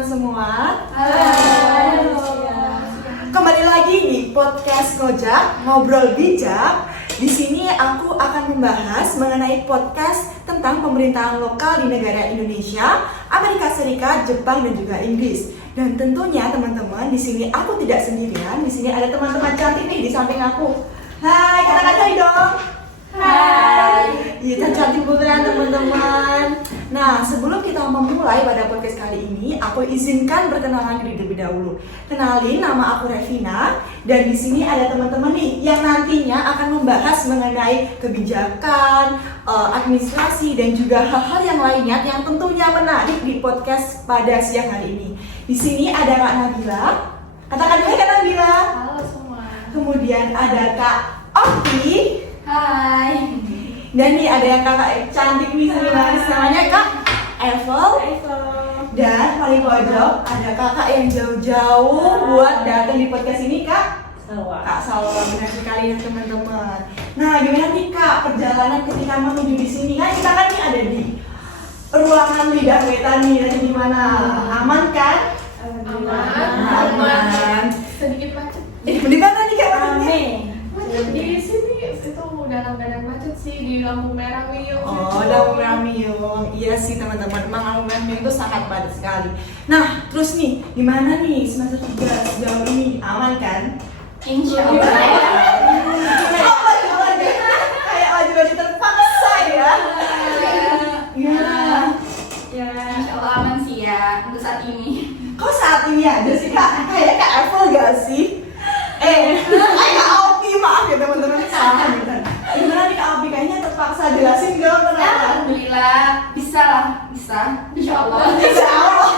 teman-teman semua. Hai. Kembali lagi di podcast Ngojak, Ngobrol Bijak. Di sini aku akan membahas mengenai podcast tentang pemerintahan lokal di negara Indonesia, Amerika Serikat, Jepang, dan juga Inggris. Dan tentunya teman-teman, di sini aku tidak sendirian. Di sini ada teman-teman cantik nih di samping aku. Hai, katakan hai dong. Hai. Iya, cantik beneran teman-teman. Nah, sebelum kita memulai pada podcast kali ini, aku izinkan berkenalan diri terlebih dahulu. Kenalin, nama aku Revina, dan di sini ada teman-teman nih yang nantinya akan membahas mengenai kebijakan, administrasi, dan juga hal-hal yang lainnya yang tentunya menarik di podcast pada siang hari ini. Di sini ada Kak Nabila. Katakan hai Kak Nabila. Halo semua. Kemudian ada Kak Oki. Hai. Dan nih ada yang kakak cantik nih namanya Kak Evel. Dan paling pojok ada kakak yang jauh-jauh buat datang di podcast ini Kak Salwa. Benar sekali ya teman-teman. Nah, gimana nih Kak perjalanan ketika menuju di sini? Kan kita kan nih ada di ruangan lidah weta nih. Tadi gimana? Aman kan? Aman. Sedikit macet. Di mana nih Kak? Di sini itu dalam macet sih di lampu merah Wiyung. Oh, lampu merah Miyung. Iya sih teman-teman, emang lampu merah Miyung itu sangat padat sekali. Nah, terus nih, gimana nih semester 3 sejauh ini? Aman kan? Insya Allah. Aman ya? Kayak lagi terpaksa ya. Gimana? Ya, insya Allah aman sih ya untuk saat ini. Kok saat ini aja sih Kak? Kayak Kak Apple gak sih? Kak Opi, maaf ya teman-teman, salah gitu. Gimana nih Kak Opi? Kayaknya terpaksa jelasin dong kenapa? Alhamdulillah bisa lah, bisa. Insya Allah. Insya Allah.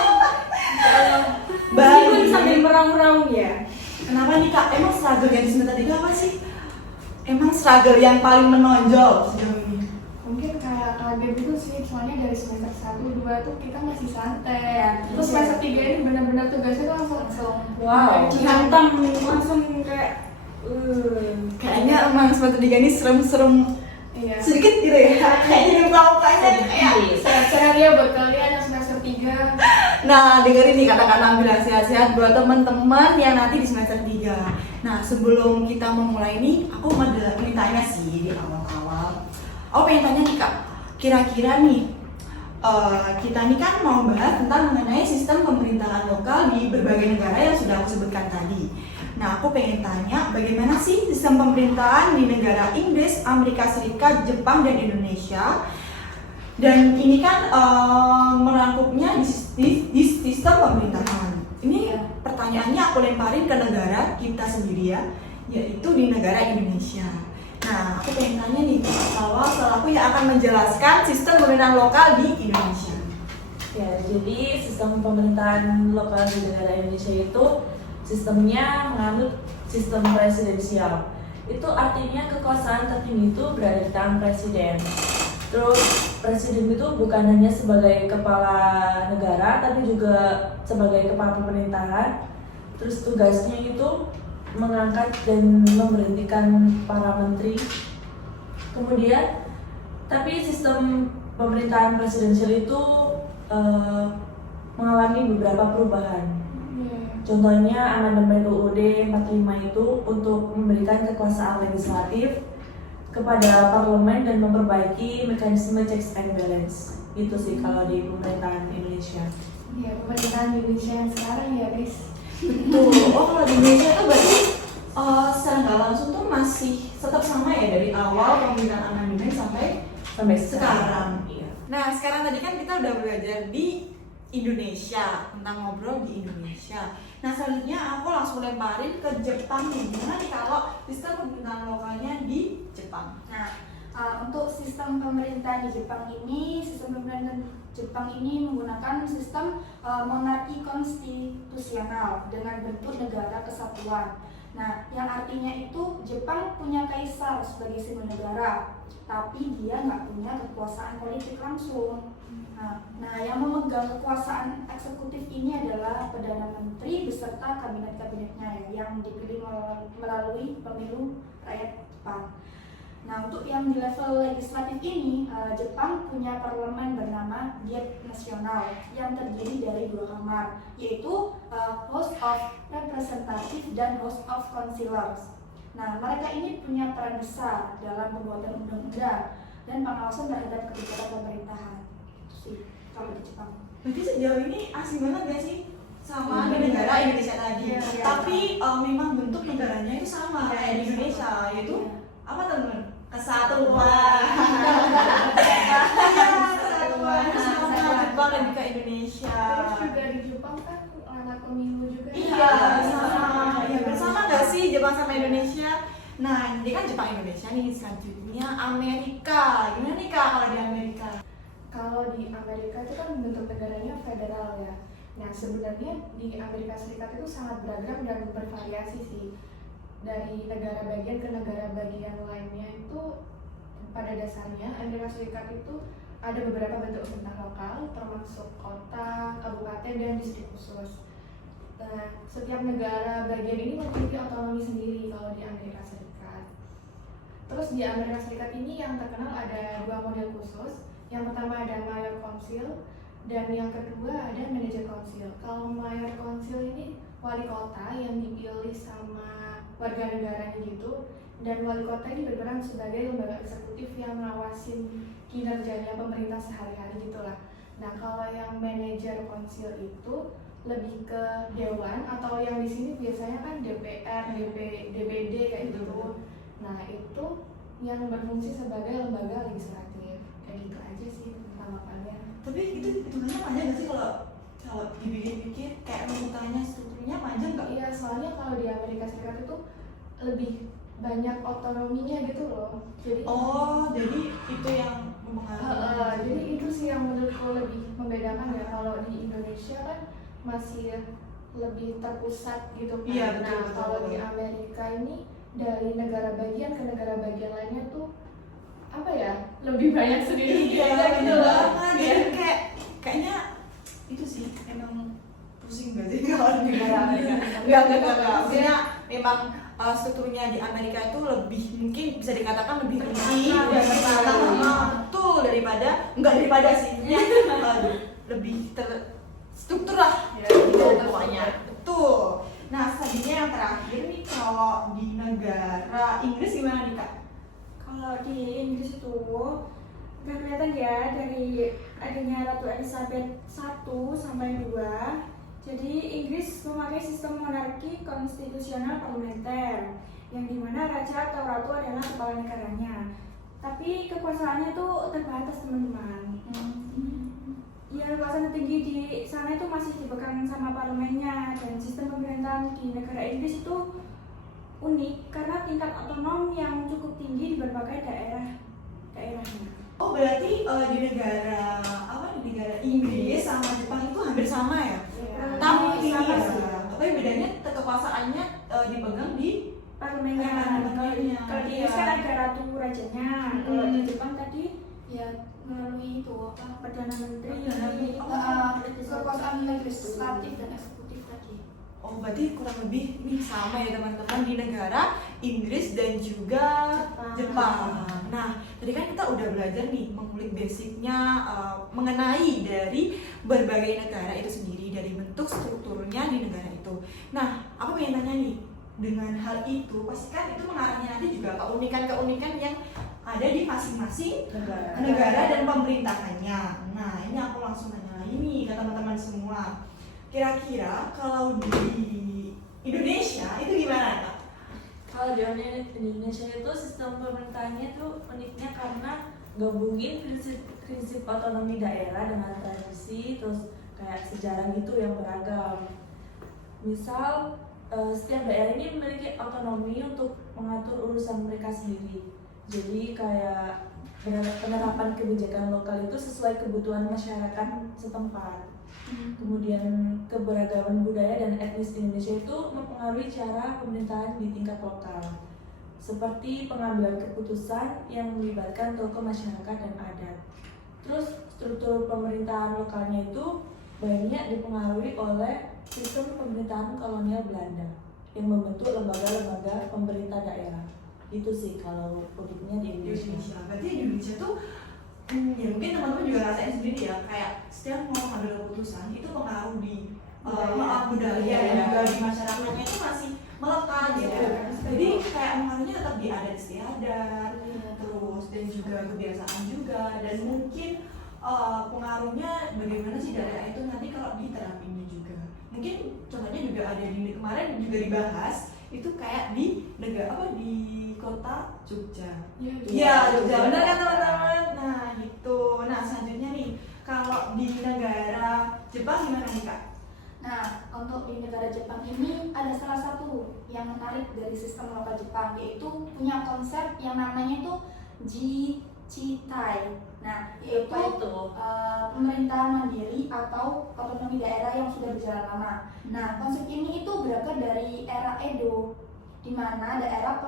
Baik. Sambil meraung-raung ya. Kenapa nih Kak? Emang struggle yang di semester 3 apa sih? Emang struggle yang paling menonjol sejauh ini? Mungkin kayak kaget gitu sih, soalnya dari semester 1, 2 tuh kita masih santai. Terus semester 3 ini benar-benar tugasnya tuh langsung dihantam langsung kayak Kayaknya emang semester 3 ini serem-serem iya. sedikit gitu ya. Kayaknya mukanya kayak. Sehat-sehat ya buat kalian yang semester 3. Nah, dengerin nih kata-kata bilang sehat-sehat buat teman-teman yang nanti di semester 3. Nah, sebelum kita memulai ini, aku mau tanya sih di awal-awal. Aku pengen tanya nih Kak, kira-kira nih kita nih kan mau bahas tentang mengenai sistem pemerintahan lokal di berbagai negara yang sudah aku sebutkan tadi. Nah, aku pengen tanya bagaimana sih sistem pemerintahan di negara Inggris, Amerika Serikat, Jepang, dan Indonesia. Dan ini kan merangkumnya di sistem pemerintahan. Ini pertanyaannya aku lemparin ke negara kita sendiri ya, yaitu di negara Indonesia. Nah, aku pengen tanya nih, kalau aku yang akan menjelaskan sistem pemerintahan lokal di Indonesia. Ya, jadi sistem pemerintahan lokal di negara Indonesia itu sistemnya menganut sistem presidensial. Itu artinya kekuasaan tertinggi itu berada di tangan presiden. Terus presiden itu bukan hanya sebagai kepala negara, tapi juga sebagai kepala pemerintahan. Terus tugasnya itu mengangkat dan memberhentikan para menteri. Kemudian, tapi sistem pemerintahan presidensial itu mengalami beberapa perubahan. Contohnya amandemen UUD 45 itu untuk memberikan kekuasaan legislatif kepada parlemen dan memperbaiki mekanisme checks and balance. Itu sih kalau di pemerintahan Indonesia. Iya, pemerintahan Indonesia yang sekarang ya guys. Betul. Oh, kalau di Indonesia itu berarti secara nggak langsung tuh masih tetap sama ya dari awal pemerintahan amandemen sampai sekarang. Iya. Nah, sekarang tadi kan kita udah belajar di Indonesia, tentang ngobrol di Indonesia. Nah, selanjutnya aku langsung lemparin ke Jepang nih. Gimana nih kalau sistem pemerintahan lokalnya di Jepang? Nah, untuk sistem pemerintahan di Jepang ini, sistem pemerintahan Jepang ini menggunakan sistem monarki konstitusional dengan bentuk negara kesatuan. Nah, yang artinya itu Jepang punya kaisar sebagai simbol negara, tapi dia nggak punya kekuasaan politik langsung. Nah, yang memegang kekuasaan eksekutif ini adalah Perdana Menteri beserta kabinet-kabinetnya ya, yang dipilih melalui pemilu rakyat Jepang. Nah, untuk yang di level legislatif ini, Jepang punya parlemen bernama Diet Nasional yang terdiri dari 2 kamar, yaitu House of Representatives dan House of Councilors. Nah, mereka ini punya peran besar dalam pembuatan undang-undang dan pengawasan terhadap kebijakan pemerintahan. Itu sih kalau di Jepang. Berarti sejauh ini asing banget gak sih sama di negara Indonesia tadi? Iya. Tapi memang bentuk negaranya itu sama kayak di Indonesia, yaitu apa teman? Kesatuan. Kesatuan sama Jepang dan juga Indonesia. Terus juga di Jepang kan anak pemilu juga. Iya, bersama. Ya, bersama nggak sih Jepang sama Indonesia? Nah, ini kan Jepang Indonesia nih, selanjutnya Amerika. Gimana nih Kak kalau di Amerika? Kalau di Amerika itu kan bentuk negaranya federal ya. Nah, sebenarnya di Amerika Serikat itu sangat beragam dan bervariasi sih. Dari negara bagian ke negara bagian lainnya itu pada dasarnya Amerika Serikat itu ada beberapa bentuk pemerintah lokal termasuk kota, kabupaten, dan distrik khusus. Nah, setiap negara bagian ini memiliki otonomi sendiri kalau di Amerika Serikat. Terus di Amerika Serikat ini yang terkenal ada 2 model khusus. Yang pertama ada Mayor Council dan yang kedua ada Manager Council. Kalau Mayor Council ini wali kota yang dipilih sama warga negaranya gitu, dan wali kota ini berperan sebagai lembaga eksekutif yang ngawasin kinerjanya pemerintah sehari-hari gitulah. Nah, kalau yang Manager Council itu lebih ke dewan atau yang di sini biasanya kan DPR, DPD kayak gitu. Nah, itu yang berfungsi sebagai lembaga legislatif. Kayak gitu aja sih tanggapannya. Tapi itu hitungannya panjang nggak sih kalau dipikir-pikir kayak runutannya strukturnya panjang nggak? Iya, soalnya kalau di Amerika Serikat itu lebih banyak otonominya gitu loh. Jadi jadi itu yang mempengaruhi. jadi itu sih yang menurutku lebih membedakan ya. Kalau di Indonesia kan masih lebih terpusat gitu kan. Iya, betul, Nah, betul. kalau di Amerika ini dari negara bagian ke negara bagian lainnya tuh apa ya, lebih banyak sendiri gitu loh. Jadi kayaknya itu sih emang pusing gak sih kalau di negara Amerika? Enggak. Maksudnya memang strukturnya di Amerika itu lebih, mungkin bisa dikatakan lebih rinci dan betul daripada sih. Lebih terstruktur lah gitu pokoknya. Betul. Nah, selanjutnya yang terakhir nih, kalau di negara Inggris gimana nih Kak? Kalau di Inggris itu nggak kelihatan ya dari adanya Ratu Elizabeth I sampai II. Jadi Inggris memakai sistem monarki konstitusional parlementer, yang dimana raja atau ratu adalah kepala negaranya. Tapi kekuasaannya tuh terbatas teman-teman. Ya, kekuasaan tertinggi di sana itu masih dipegang sama parlemennya, dan sistem pemerintahan di negara Inggris itu unik karena tingkat otonom yang cukup tinggi di berbagai daerahnya. Oh, berarti di negara Inggris sama Jepang itu hampir sama ya? Tapi sama ya, sih. tapi bedanya kekuasaannya dipegang di Parlemennya. Parlemennya. Kalau di Inggris kan ada ratu rajanya. Kalau di Jepang tadi Ya, melalui itu perdana menteri. kekuasaan legislatif dan eksekutif tadi. Oh, berarti kurang lebih ini sama ya teman-teman di negara Inggris dan juga Jepang. Nah, tadi kan kita udah belajar nih mengulik basicnya mengenai dari berbagai negara itu sendiri, dari bentuk strukturnya di negara itu. Nah, aku pengen tanya nih, dengan hal itu pasti kan itu mengarahnya nanti juga keunikan-keunikan yang ada di masing-masing negara dan pemerintahannya. Nah, ini aku langsung nanya lagi nih ke teman-teman semua. Kira-kira kalau di Indonesia itu gimana Kak? Kalau di Indonesia itu sistem pemerintahannya itu uniknya karena gabungin prinsip otonomi daerah dengan tradisi, terus kayak sejarah gitu yang beragam. Misal setiap daerah ini memiliki otonomi untuk mengatur urusan mereka sendiri. Jadi kayak penerapan kebijakan lokal itu sesuai kebutuhan masyarakat setempat. Kemudian keberagaman budaya dan etnis Indonesia itu mempengaruhi cara pemerintahan di tingkat lokal, seperti pengambilan keputusan yang melibatkan tokoh masyarakat dan adat. Terus struktur pemerintahan lokalnya itu banyak dipengaruhi oleh sistem pemerintahan kolonial Belanda yang membentuk lembaga-lembaga pemerintah daerah. Gitu sih kalau politiknya di Di Indonesia. Indonesia. Berarti di Indonesia tuh ya mungkin teman-teman juga rasain sendiri ya, kayak setiap mau ambil keputusan itu pengaruh di budaya dan juga di masyarakatnya itu masih melekat gitu. Jadi kayak pengaruhnya tetap di adat istiadat, terus dan juga kebiasaan juga, dan mungkin pengaruhnya bagaimana sih daerah itu nanti kalau diterapinnya juga. Mungkin contohnya juga ada di kemarin juga dibahas itu kayak di negara di kota Jogja. Iya, Jogja, benar kan teman-teman? Nah gitu. Nah selanjutnya nih, kalau di negara Jepang gimana nih Kak? Nah, untuk di negara Jepang ini ada salah satu yang menarik dari sistem lokal Jepang, yaitu punya konsep yang namanya itu Jichitai. Nah, yaitu Apa itu? pemerintahan mandiri atau otonomi daerah yang sudah berjalan lama. Nah, konsep ini itu berasal dari era Edo, di mana daerah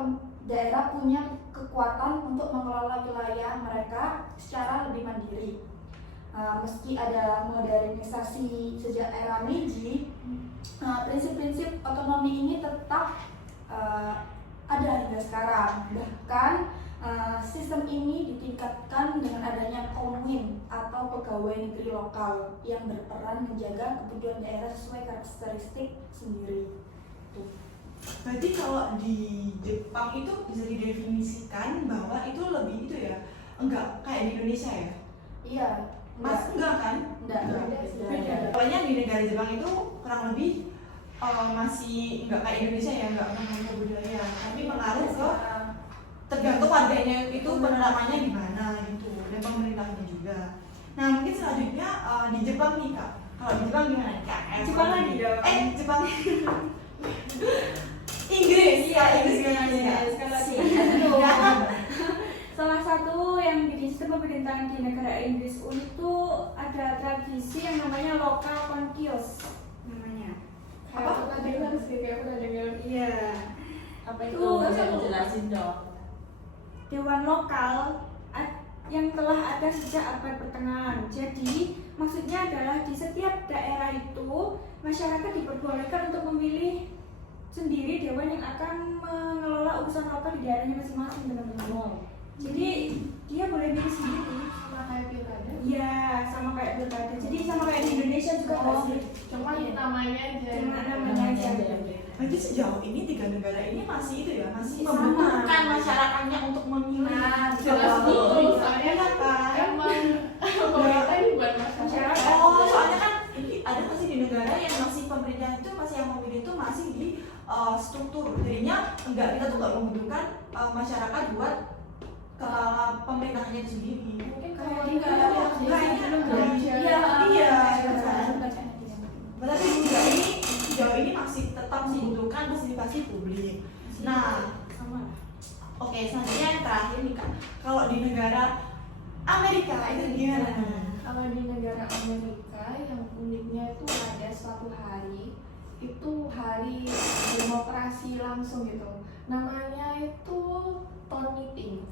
punya kekuatan untuk mengelola wilayah mereka secara lebih mandiri. Meski ada modernisasi sejak era Meiji, prinsip-prinsip otonomi ini tetap ada hingga sekarang. Bahkan sistem ini ditingkatkan dengan adanya komuin atau pegawai negeri lokal yang berperan menjaga kebutuhan daerah sesuai karakteristik sendiri. Berarti kalau di Jepang itu bisa didefinisikan bahwa itu lebih itu ya, enggak kayak di Indonesia ya? Iya. Mas enggak kan? Enggak. Pokoknya di negara Jepang itu kurang lebih masih enggak kayak Indonesia ya, enggak mengaruh budaya, tapi mengaruh ke tergantung warganya itu penerapannya gimana gitu, dan pemerintahnya juga. Nah mungkin selanjutnya di Jepang nih Kak, kalau di Jepang gimana nih Kak? Jepang lagi dong. Jepang Inggris, iya Inggris gimana nih Kak? Salah satu yang bikin sistem pemerintahan di negara Inggris itu ada tradisi yang namanya local conchios namanya. Apa? Pernah dengar sih, kayak pernah dengar. Iya. Apa itu? Tuh, Bisa dijelasin dong. Dewan lokal yang telah ada sejak abad pertengahan. Jadi maksudnya adalah di setiap daerah itu masyarakat diperbolehkan untuk memilih sendiri dewan yang akan mengelola urusan lokal di daerahnya masing-masing, teman-teman. Jadi dia boleh milih sendiri. Sama kayak pilkada. Iya, sama kayak pilkada. Jadi sama kayak di Indonesia juga nggak sih? Cuma namanya aja. Cuma namanya aja. Berarti sejauh ini 3 negara ini masih itu ya, masih Sama. membutuhkan masyarakatnya untuk memilih. Nah, jelas betul. Soalnya kan Emang pemerintah ini buat masyarakat. soalnya kan ini ada masih di negara yang masih pemerintah itu masih yang memilih itu masih di struktur. Jadinya kita tuh nggak membutuhkan masyarakat buat kepala pemerintahnya itu sendiri. Mungkin Kayak kalau di enggak negara ada Berarti sejauh ini masih tetap dibutuhkan partisipasi publik. Nah, oke, selanjutnya yang terakhir nih Kak, kalau di negara Amerika itu gimana? Kalau di negara Amerika yang uniknya itu ada suatu hari itu hari demokrasi langsung gitu. Namanya itu town meeting.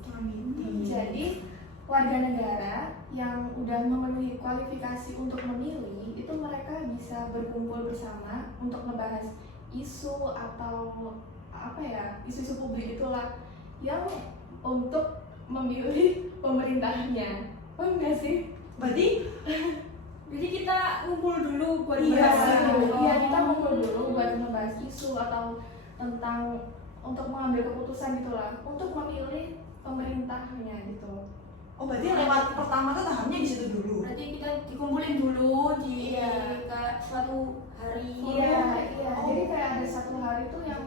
Jadi warga negara yang udah memenuhi kualifikasi untuk memilih itu mereka bisa berkumpul bersama untuk membahas isu atau isu-isu publik itulah yang untuk memilih pemerintahnya. Oh enggak sih? Berarti Jadi kita ngumpul dulu buat Iya, bahas dulu. Iya, kita ngumpul dulu buat membahas isu atau tentang untuk mengambil keputusan gitulah, untuk memilih pemerintahnya gitu. oh berarti lewat pertama tuh tahapnya di situ dulu. Berarti kita dikumpulin dulu di Iya. suatu hari. Iya. Oh. Jadi kayak ada satu hari tuh yang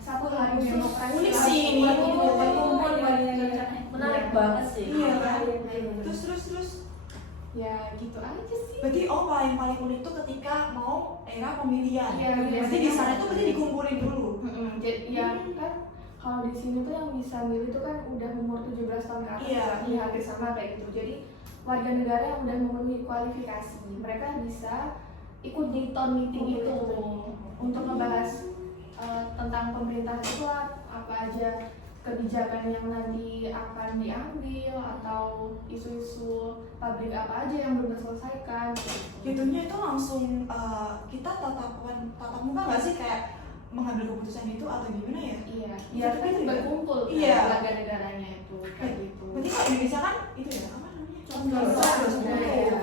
satu hari demokrasi. Unik sih ini. Buat itu, Oh, berkumpul iya, buat iya, iya. Menarik banget sih. Iya kan? Iya. Terus Ya gitu aja sih. berarti paling unik tuh ketika mau era pemilihan. Iya, berarti di sana tuh berarti dikumpulin dulu. Jadi ya kan kalau di sini tuh yang bisa milih tuh kan udah umur 17 tahun ke atas. Iya. Iya, hampir sama kayak gitu. Jadi warga negara yang udah memenuhi kualifikasi, mereka bisa ikut di town meeting itu untuk membahas tentang pemerintahan itu apa aja kebijakan yang nanti akan diambil atau isu-isu pabrik apa aja yang belum terselesaikan. Jatuhnya itu langsung kita tatap muka nggak sih kayak mengambil keputusan itu atau gimana ya? Iya, Itu biar kan juga. berkumpul Iya. warga negaranya itu kayak gitu. Berarti kalau Indonesia kan itu ya apa namanya? Iya.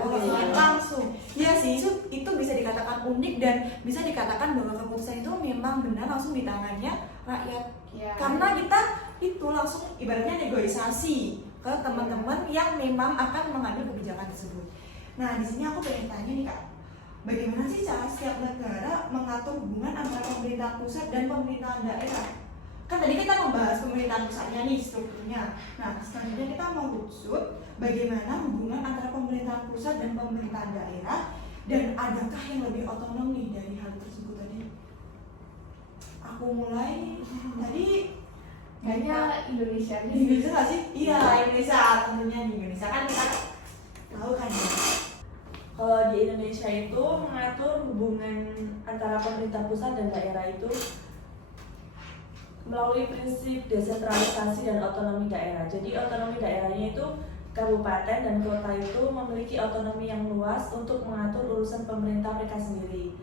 Langsung. Iya sih, itu bisa dikatakan unik dan bisa dikatakan bahwa keputusan itu memang benar langsung di tangannya rakyat. Iya. Karena kita itu langsung ibaratnya negosiasi ke teman-teman yang memang akan mengambil kebijakan tersebut. Nah, di sini aku pengen tanya nih Kak, bagaimana sih cara setiap negara mengatur hubungan antara pemerintah pusat dan pemerintahan daerah? Kan tadi kita membahas pemerintahan pusatnya nih strukturnya. Nah, selanjutnya kita mau usut bagaimana hubungan antara pemerintahan pusat dan pemerintahan daerah dan adakah yang lebih otonom nih dari hal tersebut tadi? Aku mulai tadi. Kayaknya Indonesia Di Indonesia nggak sih? Iya, Indonesia tentunya di Indonesia kan kita tahu kan ya. Kalau di Indonesia itu mengatur hubungan antara pemerintah pusat dan daerah itu melalui prinsip desentralisasi dan otonomi daerah. Jadi otonomi daerahnya itu kabupaten dan kota itu memiliki otonomi yang luas untuk mengatur urusan pemerintah mereka sendiri.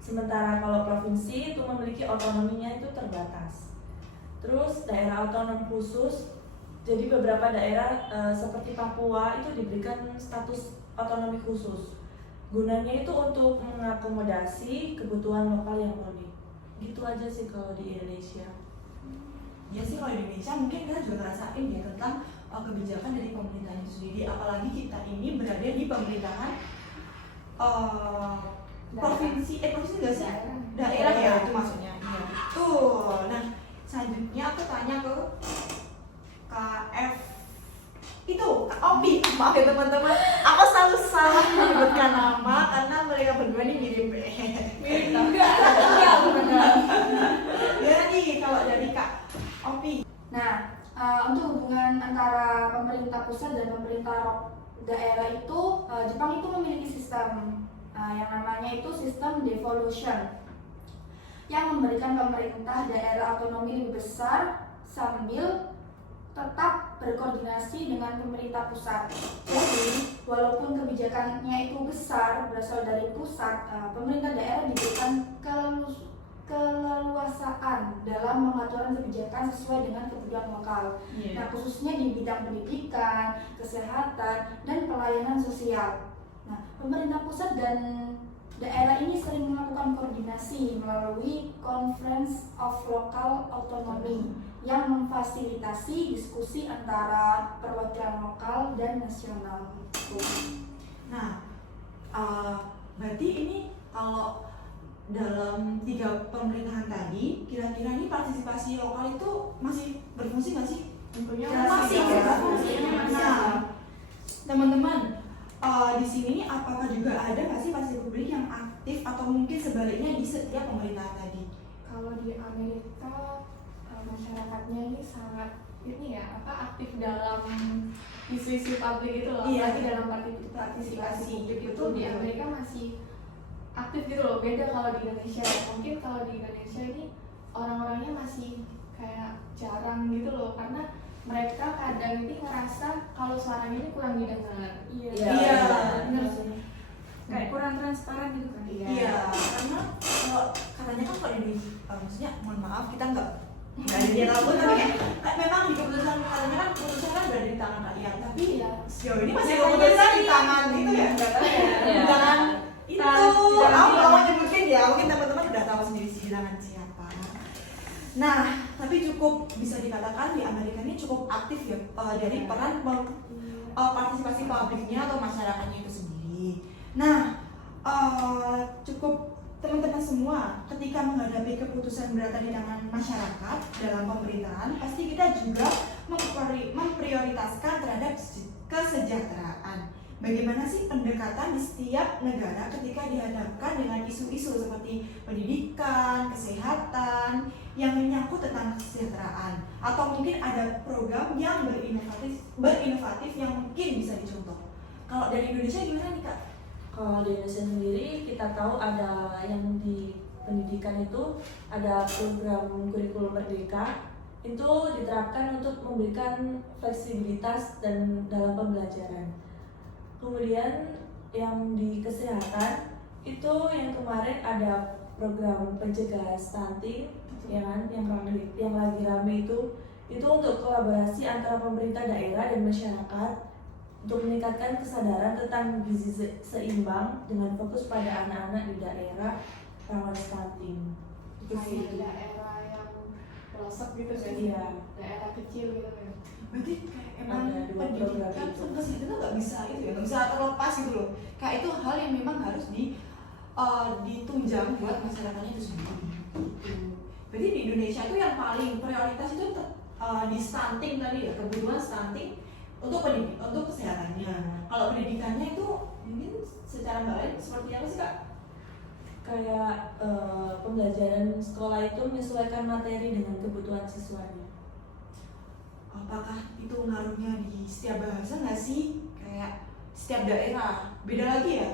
Sementara kalau provinsi itu memiliki otonominya itu terbatas. Terus daerah otonom khusus, jadi beberapa daerah seperti Papua itu diberikan status otonomi khusus. Gunanya itu untuk mengakomodasi kebutuhan lokal yang unik. Gitu aja sih kalau di Indonesia. Ya sih kalau di Indonesia mungkin kita juga ngerasain ya tentang kebijakan dari pemerintah itu sendiri. Apalagi kita ini berada di pemerintahan provinsi nggak sih? Daerah ya itu maksudnya. Iya. Tuh. Nah, selanjutnya aku tanya ke KF itu Kak Opi. Maaf ya teman-teman, aku selalu salah menyebutkan nama karena mereka berdua ini mirip. Mirip juga. Iya, benar. Ya nih kalau dari Kak Opi. Nah, untuk hubungan antara pemerintah pusat dan pemerintah daerah itu, Jepang itu memiliki sistem yang namanya itu sistem devolution yang memberikan pemerintah daerah otonomi lebih besar sambil tetap berkoordinasi dengan pemerintah pusat. Jadi, walaupun kebijakannya itu besar berasal dari pusat, pemerintah daerah diberikan keleluasaan dalam pengaturan kebijakan sesuai dengan kebutuhan lokal. Nah, khususnya di bidang pendidikan, kesehatan, dan pelayanan sosial. Nah, pemerintah pusat dan daerah ini sering melakukan koordinasi melalui Conference of Local Autonomy yang memfasilitasi diskusi antara perwakilan lokal dan nasional. Nah, berarti ini kalau dalam 3 pemerintahan tadi, kira-kira ini partisipasi lokal itu masih berfungsi nggak sih? Tentunya Masih ya. Nah, teman-teman, di sini nih apakah juga ada nggak sih partisipasi publik yang aktif atau mungkin sebaliknya di setiap pemerintahan tadi? Kalau di Amerika masyarakatnya ini sangat aktif dalam isu-isu publik itu loh, Iya. apalagi dalam partisipasi publik itu di Amerika masih aktif gitu loh. Beda kalau di Indonesia, mungkin kalau di Indonesia ini orang-orangnya masih kayak jarang gitu loh, karena mereka kadang ini ngerasa kalau suaranya ini kurang didengar. Iya. Benar sih. Kayak kurang transparan gitu kan. Iya, karena kalau katanya kan kalau di maksudnya mohon maaf kita nggak ada dia tahu tapi kayak memang di keputusan katanya kan keputusan kan berada di tangan rakyat, tapi Iya. sejauh ini masih keputusan di tangan itu ya nggak tahu ya Iya. di tangan itu Tangan aku dia. nggak mau nyebutin ya, mungkin teman-teman udah tahu sendiri sih di tangan siapa. Nah, tapi cukup bisa dikatakan di Amerika ini cukup aktif ya dari peran partisipasi publiknya atau masyarakatnya itu sendiri. Nah, cukup teman-teman semua ketika menghadapi keputusan berada di tangan masyarakat dalam pemerintahan, pasti kita juga memprioritaskan terhadap kesejahteraan. Bagaimana sih pendekatan di setiap negara ketika dihadapkan dengan isu-isu seperti pendidikan, kesehatan yang menyangkut tentang kesejahteraan, atau mungkin ada program yang berinovatif yang mungkin bisa dicontoh. Kalau dari Indonesia gimana nih Kak? Kalau di Indonesia sendiri kita tahu ada yang di pendidikan itu ada program kurikulum merdeka, itu diterapkan untuk memberikan fleksibilitas dan dalam pembelajaran. Kemudian yang di kesehatan itu yang kemarin ada program pencegah stunting, ya kan, yang lagi rame itu untuk kolaborasi antara pemerintah daerah dan masyarakat untuk meningkatkan kesadaran tentang gizi seimbang dengan fokus pada anak-anak di daerah rawan stunting. Itu sih. Kayak daerah yang pelosok gitu kan, Iya. daerah kecil gitu kan. Berarti kayak emang Ada dua program pendidikan itu. sama kesehatan tuh nggak bisa itu ya, nggak bisa terlepas gitu loh. Kayak itu hal yang memang harus ditunjang buat masyarakatnya itu sendiri. Gitu. Berarti di Indonesia itu yang paling prioritas itu di stunting tadi ya, kebutuhan stunting untuk kesehatannya. Kalau pendidikannya itu mungkin secara Mbak lain seperti apa sih Kak? Kayak pembelajaran sekolah itu menyesuaikan materi dengan kebutuhan siswanya. Apakah itu ngaruhnya di setiap bahasa nggak sih? Kayak setiap daerah beda lagi ya?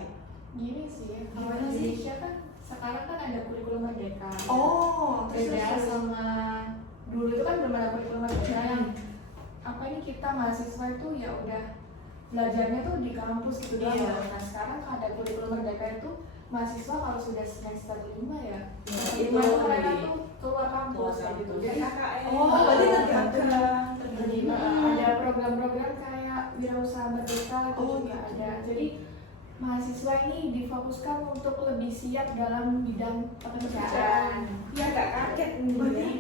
Gini sih ya, kalau Gimana di sih? Indonesia kan sekarang kan ada kurikulum merdeka. Oh, Beda terus. sama dulu itu kan belum ada kurikulum merdeka yang apa ini kita mahasiswa itu ya udah belajarnya tuh di kampus gitu doang. Iya. Nah sekarang kalau ada kurikulum merdeka itu mahasiswa kalau sudah semester 5 ya, Ya, itu itu mereka di- tuh keluar kampus keluar kayak gitu. kampus. Jadi KKN. Oh, berarti tergantung. jadi ada program-program kayak wirausaha merdeka itu Oh, juga gitu. ada. Jadi mahasiswa ini difokuskan untuk lebih siap dalam bidang pekerjaan. Ya nggak kaget nih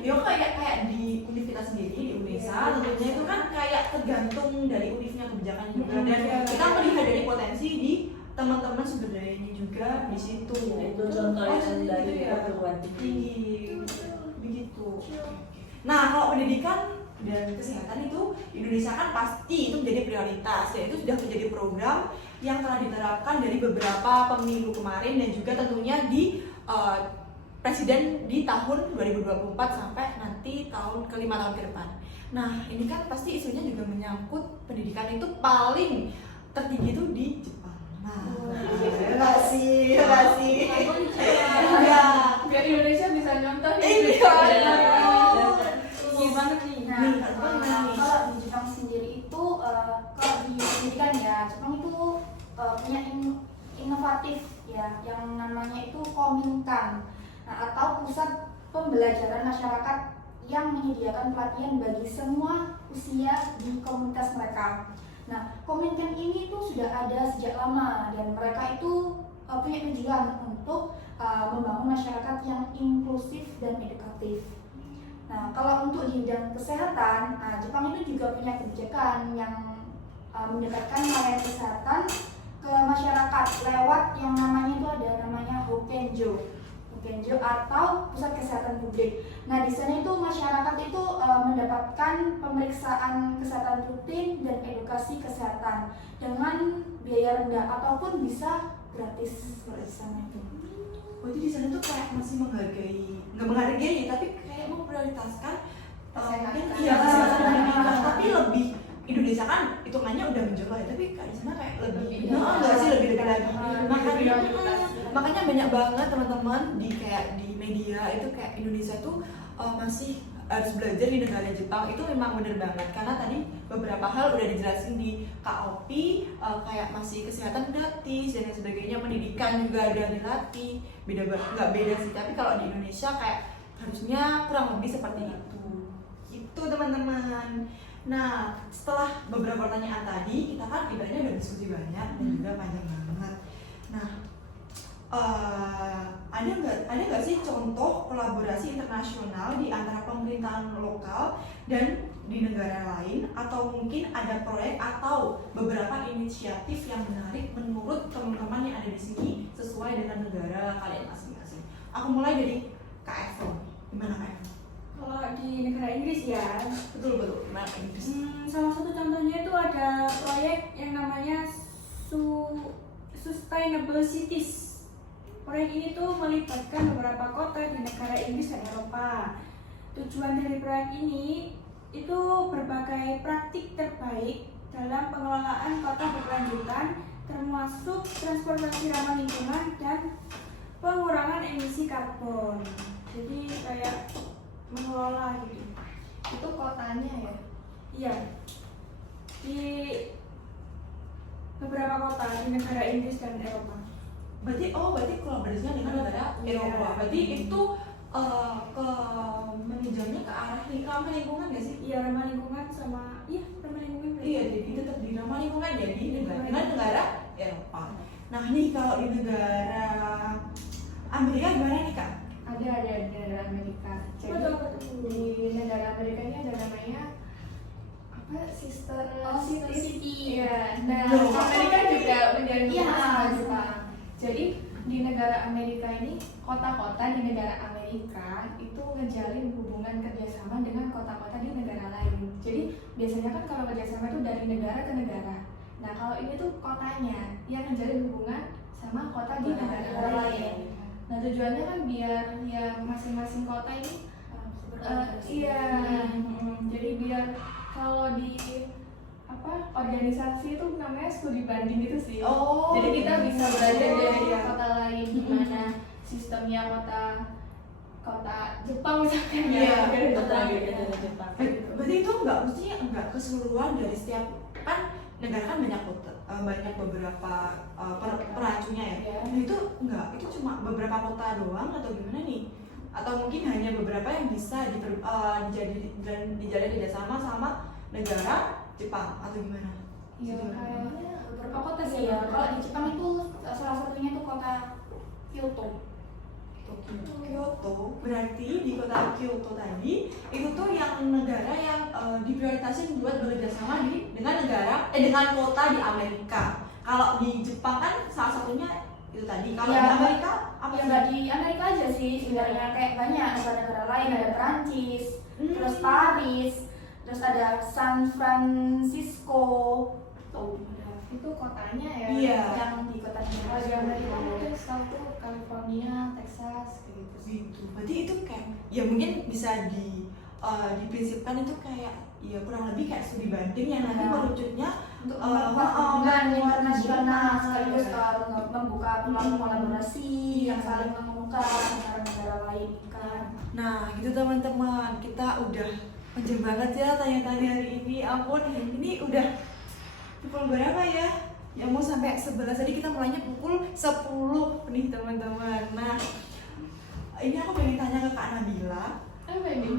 ya. Berarti ya kayak di univ kita sendiri di UNESA tentunya itu kan kayak tergantung dari univnya kebijakannya juga dan Iya. kita melihat dari potensi di teman-teman sumber dayanya juga di situ. Ya, itu contoh Oh, yang jadi dari gitu ya. perguruan tinggi. Tinggi. Begitu. Nah, kalau pendidikan dan kesehatan itu di Indonesia kan pasti itu menjadi prioritas ya, itu sudah menjadi program yang telah diterapkan dari beberapa pemilu kemarin dan juga tentunya di presiden di tahun 2024 sampai nanti tahun ke 5 tahun ke depan. Nah, ini kan pasti isunya juga menyangkut pendidikan itu paling tertinggi itu di Jepang. Nah, nggak sih, nggak sih. Ya, Biar Indonesia bisa nyontoh iya. Gimana nih? Nah, kalau di Jepang sendiri itu kalau di pendidikan ya, Jepang itu punya inovatif ya, yang namanya itu Komintan, nah, atau pusat pembelajaran masyarakat yang menyediakan pelatihan bagi semua usia di komunitas mereka. Nah, Komintan ini tuh sudah ada sejak lama dan mereka itu punya tujuan untuk membangun masyarakat yang inklusif dan edukatif. Nah, kalau untuk di bidang kesehatan, Jepang itu juga punya kebijakan yang mendekatkan layanan kesehatan ke masyarakat lewat yang namanya itu ada namanya Hokenjo atau pusat kesehatan publik. Nah, di sana itu masyarakat itu mendapatkan pemeriksaan kesehatan rutin dan edukasi kesehatan dengan biaya rendah ataupun bisa gratis di sana itu. berarti di sana tuh kayak masih nggak menghargai tapi kayak memprioritaskan mungkin iya kesehatan pendidikan, tapi lebih Indonesia kan hitungannya udah menjual ya, tapi kayak di sana kayak lebih nggak sih lebih lagi. Makanya banyak banget teman-teman di media itu kayak Indonesia tuh masih harus belajar di negara Jepang. Itu memang bener banget karena tadi beberapa hal udah dijelasin di KOP, kayak masih kesehatan gratis dan lain sebagainya, pendidikan juga ada dilatih, nggak beda sih, tapi kalau di Indonesia kayak harusnya kurang lebih seperti itu teman-teman. Nah, setelah beberapa pertanyaan tadi, kita kan ibaratnya udah diskusi banyak dan juga panjang banget. Nah, ada nggak sih contoh kolaborasi internasional di antara pemerintahan lokal dan di negara lain, atau mungkin ada proyek atau beberapa inisiatif yang menarik menurut teman-teman yang ada di sini sesuai dengan negara kalian masing-masing? Aku mulai dari Kak Evo. Gimana Kak Evo? Kalau di negara Inggris ya, Betul, gimana Kak Inggris? salah satu contohnya itu ada proyek yang namanya Sustainable Cities. Proyek ini tuh melibatkan beberapa kota di negara Inggris dan Eropa. Tujuan dari proyek ini itu berbagai praktik terbaik dalam pengelolaan kota berkelanjutan, termasuk transportasi ramah lingkungan dan pengurangan emisi karbon. Jadi kayak mengelola gitu. Itu kotanya ya. Iya, di beberapa kota di negara Inggris dan Eropa. berarti kolaborasinya dengan negara Eropa. Berarti itu ke manajernya ke arah ramah lingkungan nggak sih? Iya, ramah lingkungan sama ramah lingkungan. Iya, jadi tetap di ramah lingkungan ya dengan negara Eropa. Nah nih kalau di negara Amerika gimana nih Kak? Ada di negara Amerika. Jadi di negara Amerika ini ada namanya apa, sister city. Iya. Nah, Loh. Amerika juga menjadi Iya, sama. sama. Jadi di negara Amerika ini, kota-kota di negara Amerika itu ngejalin hubungan kerjasama dengan kota-kota di negara lain. Jadi biasanya kan kalau kerjasama itu dari negara ke negara. Nah kalau ini tuh kotanya yang ngejalin hubungan sama kota di negara lain. Nah tujuannya kan biar ya masing-masing kota ini jadi biar kalau di organisasi itu namanya studi banding gitu sih. Oh, Jadi kita bisa belajar dari iya. kota lain gimana sistemnya kota Jepang misalkan Iya, dari Betul, kota gitu dari Jepang. Berarti itu nggak keseluruhan dari setiap, kan negara kan banyak kota, banyak beberapa peracunya ya. Iya. Nah itu cuma beberapa kota doang atau gimana nih? Atau mungkin hanya beberapa yang bisa dijalin kerjasama sama negara Jepang atau gimana? Iya, kayaknya Beberapa kota sih ya. Kalau di Jepang itu salah satunya itu kota Kyoto. Kyoto, berarti di kota Kyoto tadi itu tuh yang negara yang diprioritasin buat bekerja sama dengan kota di Amerika. Kalau di Jepang kan salah satunya itu tadi. Kalau Iya. di Amerika apa Ya sih? nggak di Amerika aja sih sebenarnya, kayak banyak negara-negara lain, ada Perancis, terus Paris, terus ada San Francisco, tuh itu kotanya ya. Iya. yang di kota Kalau di Amerika mungkin setahu tuh California, Texas kayak gitu sih. Gitu. Berarti itu kayak ya mungkin bisa diprinsipkan itu kayak ya kurang lebih kayak studi banding yang nanti Ya. merucutnya untuk memperkuat hubungan internasional, hubungan. sekaligus membuka peluang kolaborasi yang saling menguntungkan antara negara lain kan. Nah gitu teman-teman, kita udah panjang banget ya tanya-tanya hari ini. Ampun, ini udah pukul berapa ya? Ya mau sampai 11, tadi kita mulainya pukul 10 nih teman-teman. Nah ini aku pengen tanya ke Kak Nabila. Apa ini?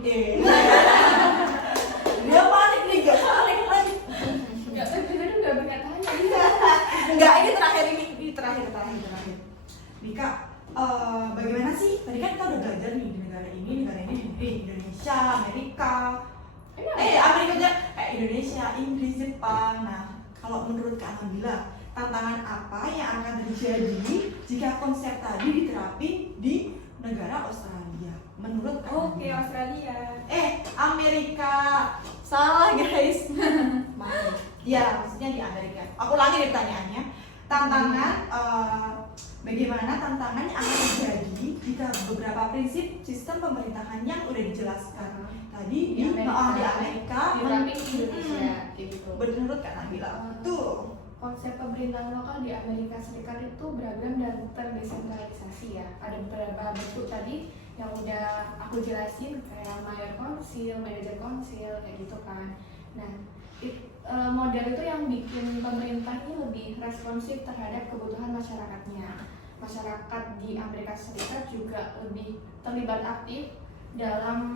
Dia panik nih, gak panik lagi. Enggak, tadi udah banyak tanya. Enggak, ini terakhir. Nih Kak, bagaimana sih? Tadi kan kita udah belajar nih di negara ini, Indonesia, Amerika. Indonesia, Inggris, Jepang. Nah, kalau menurut Kak Nabila, tantangan apa yang akan terjadi jika konsep tadi diterapin di negara Australia? Menurut Kak Oke, Nabila. Australia. Amerika. Salah guys. Maaf. Ya, maksudnya di Amerika. Aku ulangi deh pertanyaannya. Bagaimana tantangan yang akan terjadi jika beberapa prinsip sistem pemerintahan yang udah dijelaskan tadi di Amerika diterapin di Indonesia kayak gitu. menurut Kak Nabila? Tuh. Konsep pemerintahan lokal di Amerika Serikat itu beragam dan terdesentralisasi ya. Ada beberapa bentuk tadi yang udah aku jelasin kayak mayor council, manager council kayak gitu kan. Nah, model itu yang bikin pemerintah ini lebih responsif terhadap kebutuhan masyarakatnya. Masyarakat di Amerika Serikat juga lebih terlibat aktif dalam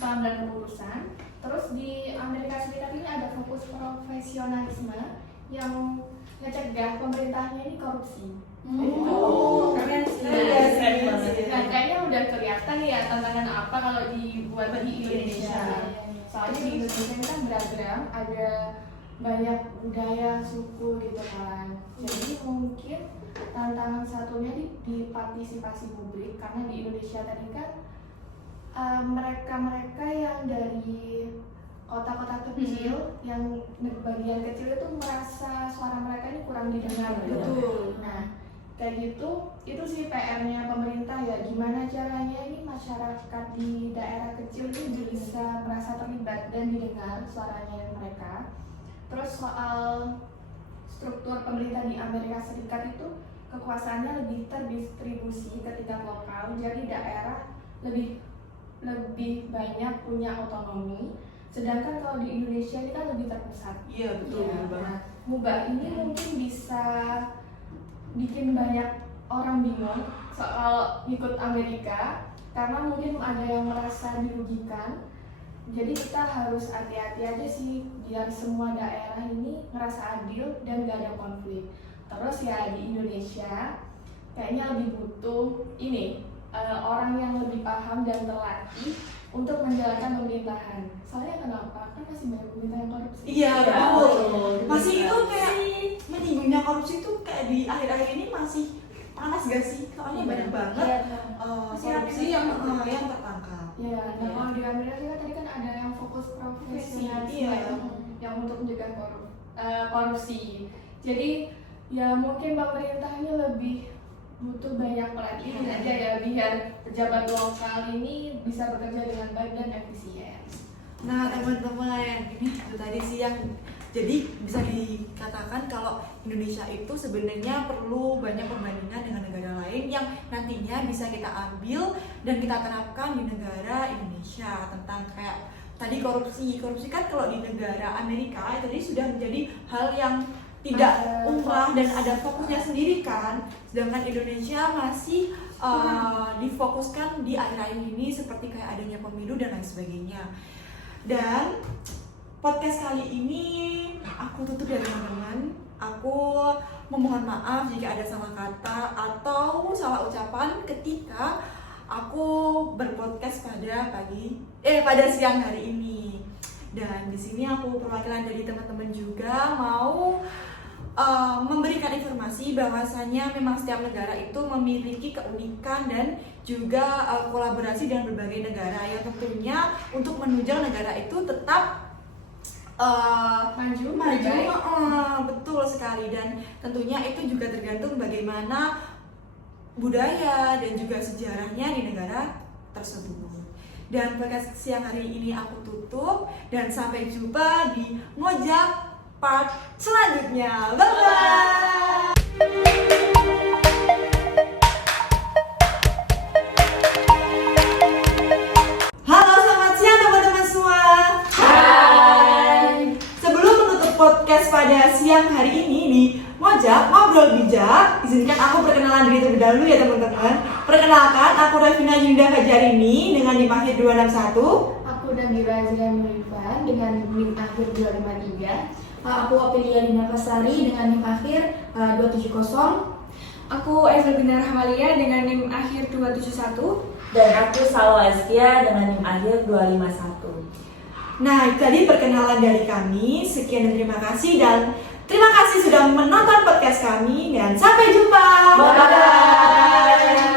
pengambilan keputusan. Terus di Amerika Serikat ini ada fokus profesionalisme yang ngecegah pemerintahnya ini korupsi. Keren sih. Nah, kayaknya udah kelihatan ya tantangan apa kalau dibuat di Indonesia. Soalnya di Indonesia ini kan beragam, ada banyak budaya, suku gitu kan. Jadi mungkin tantangan satunya di partisipasi publik, karena di Indonesia tadi kan mereka-mereka yang dari kota-kota kecil yang bagian kecil itu merasa suara mereka ini kurang didengar. Betul. Nah, kayak gitu itu sih PR-nya pemerintah ya, gimana caranya ini masyarakat di daerah kecil itu bisa merasa terlibat dan didengar suaranya mereka. Terus soal struktur pemerintah di Amerika Serikat itu kekuasaannya lebih terdistribusi ke tingkat lokal, jadi daerah lebih banyak punya otonomi. Sedangkan kalau di Indonesia ini kan lebih terpusat. Iya betul, Ya, betul banget. nah, mubah ini mungkin bisa bikin banyak orang bingung soal ikut Amerika karena mungkin ada yang merasa dirugikan. Jadi kita harus hati-hati aja sih biar semua daerah ini ngerasa adil dan gak ada konflik. Terus ya di Indonesia kayaknya lebih butuh ini orang yang lebih paham dan terlatih untuk menjalankan pemerintahan. Soalnya kenapa? Kan masih banyak pemerintah yang korupsi. Iya, Ya, betul. Masih betul. itu kayak menyinggungnya korupsi itu kayak di akhir-akhir ini masih panas gak sih? Soalnya banyak banget korupsi yang tertangkap. Ya, nah kalau di Amerika kan tadi kan ada yang fokus profesi, Iya. yang untuk mencegah korupsi. Jadi ya mungkin pemerintah ini lebih butuh banyak pelatihan aja ya biar pejabat lokal ini bisa bekerja dengan baik dan efisien. Nah teman-teman, ini itu tadi sih yang jadi bisa dikatakan kalau Indonesia itu sebenarnya perlu banyak perbandingan dengan negara lain yang nantinya bisa kita ambil dan kita terapkan di negara Indonesia. Tentang kayak tadi korupsi kan kalau di negara Amerika itu tadi sudah menjadi hal yang tidak umrah dan ada fokusnya sendiri kan, sedangkan Indonesia masih difokuskan di akhir-akhir ini seperti kayak adanya pemilu dan lain sebagainya. Dan podcast kali ini aku tutup ya teman-teman. Aku memohon maaf jika ada salah kata atau salah ucapan ketika aku berpodcast pada siang hari ini. Dan di sini aku perwakilan dari teman-teman juga mau memberikan informasi bahwasanya memang setiap negara itu memiliki keunikan dan juga kolaborasi dengan berbagai negara yang tentunya untuk menunjang negara itu tetap Maju. betul sekali. Dan tentunya itu juga tergantung bagaimana budaya dan juga sejarahnya di negara tersebut. Dan podcast siang hari ini aku tutup dan sampai jumpa di Ngojak part selanjutnya. Bye bye. Halo, selamat siang teman-teman semua. Hai. Sebelum menutup podcast pada siang hari ini di Ngojak Ngobrol Bijak, izinkan aku perkenalan diri terlebih dahulu ya teman-teman. Perkenalkan, aku Revina Yunda Hajarini dengan NIM akhir 261. Aku Nabila Azrian Nurifan dengan NIM akhir 253. Aku Apelia Dina Kasari dengan NIM akhir 270. Aku Evelina Rahmalia dengan NIM akhir 271. Dan aku Salwa Askia dengan NIM akhir 251. Nah, itu tadi perkenalan dari kami. Sekian dan terima kasih, dan terima kasih sudah menonton podcast kami dan sampai jumpa. Bye-bye.